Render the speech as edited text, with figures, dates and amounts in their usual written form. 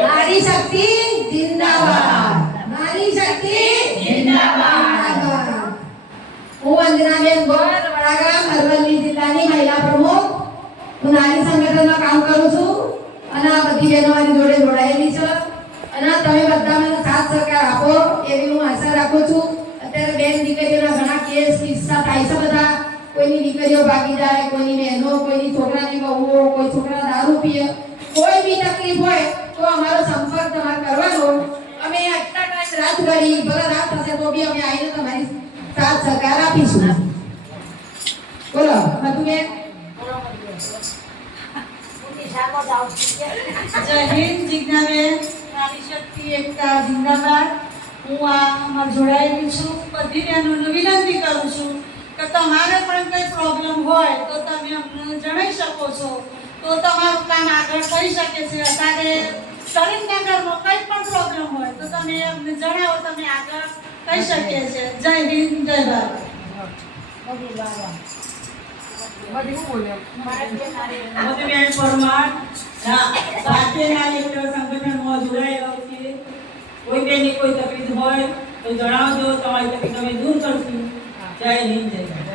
नारी शक्ति जिंदाबाद, नारी शक्ति जिंदाबाद। હું અંજનાબેન ભટ્ટ વડાગામ અરવલ્લી જિલ્લાની મહિલા પ્રમુખ હું નારી સંગઠનમાં કામ કરું છું અને આ બધી બહેનો મારી જોડે જોડાયેલી છે અને તમે બધા મને સાથ સહકાર આપો એવી હું આશા રાખું છું। અત્યારે બેન દીકરીઓના ઘણા કેસ કિસ્સા થાય છે, બધા કોઈની દીકરીઓ ભાગી જાય, કોઈની બહેનો, કોઈની છોકરાની વહુઓ, કોઈ છોકરા દારૂ પીએ, કોઈ બી તકલીફ હોય તો અમારો સંપર્ક તમારે કરવાનો। અમે આટલા ટાઈમ રાત કરી ભલે રાત થશે તો બી અમે આવીને તમારી साथ सरकार આપીશું। બોલો મધુબેન। जय हिंद जिज्ञाबेन, नारी शक्ति एकता जिंदाबाद। હું આમાં જોડાયેલી છું। બધી બહેનોને વિનંતી કરું છું કે તમારે પણ કોઈ પ્રોબ્લેમ હોય તો તમે અમને જણાવી શકો છો તો તમારું કામ આગળ થઈ શકે છે। અત્યારે શરીરના ઘરમાં કંઈ પણ પ્રોબ્લેમ હોય તો તમે અમને જણાવો, તમે આગળ કહી શકીએ છીએ। જય હિન્દ, જય ભારત। મધુબેન પરમાર ભારતીય નારી સંગઠનમાં જોડાયેલો છે। કોઈ બેની કોઈ તકલીફ હોય તો જણાવજો, તમારી તકલીફ અમે દૂર કરશું। જય હિન્દ, જય ભારત।